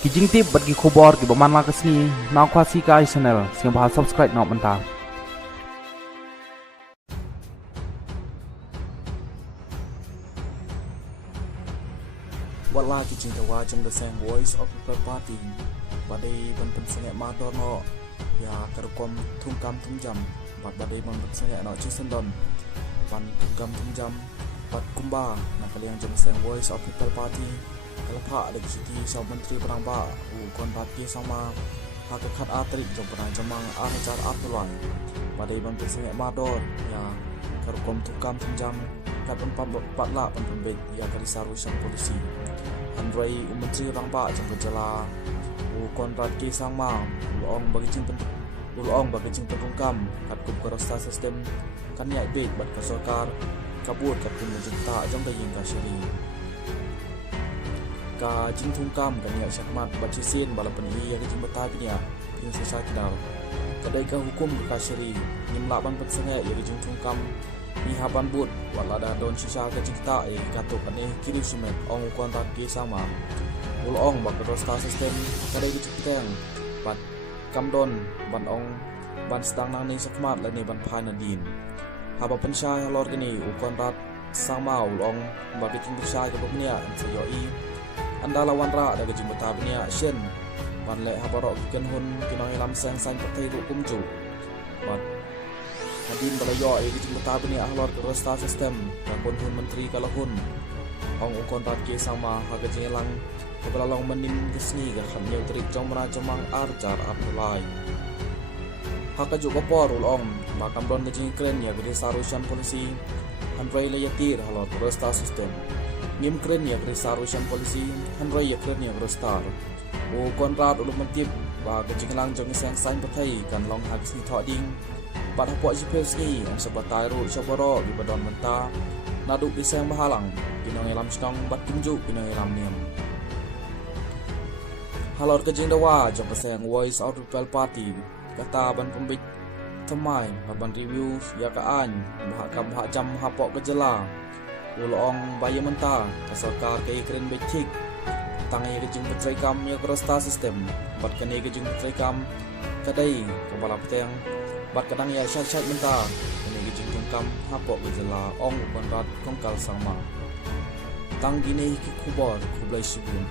Kijing tip bagi kubor ki baman la kesni nak kuasi kai channel sing bahas subscribe nak mentah. Wala kijing tawa jam the same voice of the party. Badai ban pensengek mator no ya kerkom tungkam tungjam. Badai ban pensengek no cisendon. Ban tungkam tungjam. Bad kumba nak kalian jam the same voice of the party. Kalau pak ada kiti saw menteri perang ba kon parti sama hakikat atrik jom pernah jamang ajar aturan. Badai ban pensengek mator ya kerkom tungkam tungjam. Kapun patla pembet ya karisaru sang polisi. Andrei menteri orang ba jang berjala kontrak ke sang ma ulong bagi cing penungkam kat kuberasta sistem kan ya bet bat ka sarkar kabut kat penjenta jang da ying ka syari ka jing tungkam kan ya syakmat bacisin balapan iya ke jing betagnya yang sesat dal kadai ka hukum ka syari nimlaban pensengai ya jing tungkam ni haban but wala da don sisa ke cita katuk ane kiri sumet ong kontrak ke sama ulong bak rosta sistem kadai dicipteng bat kamdon ban ong ban stang nang ni sakmat la ni ban phana din haba pensai halor gini u kontrak sama ulong bak cing pensai ke bumnia sayoi andala wanra da ke jing betabnia shen ban le habarok ken hun kinoi lam sang san patai ru kumju bat Hadin balayo ay kijing matabi ni ahlor ke rosta sistem kapon hun menteri kalahun ong kontrak ke sama hagajing lang kabalalong manin kesni ka khamyo trik jong mara jomang arjar apulai hakajo kapor ulong makam don kijing kren ya gede sarusyan polisi hanrei layatir halor ke rosta sistem ngim kren ya gede sarusyan polisi hanrei ya kren ya rosta o kontrak ulum mentip ba kijing lang jong iseng sain patai kan long hagisni thoding pada puak GPS ni ang sebatai ru syabaro di badon menta naduk iseng bahalang kinong elam stong bat kunjuk kinong elam niam halor kejing dawa jam peseng voice out of party kata ban pembit temai ban review ya kaan bahak jam hapok kejela ulong bayi menta kasarkar ke ikren becik tangai kejing petrai kam ya krosta sistem bat kene kejing petrai kam kadai kepala peteng bat kadang ya syat menta ini gijing tungkam hapok gejala ong konrat kongkal sama tang gini ki kubor kublai subun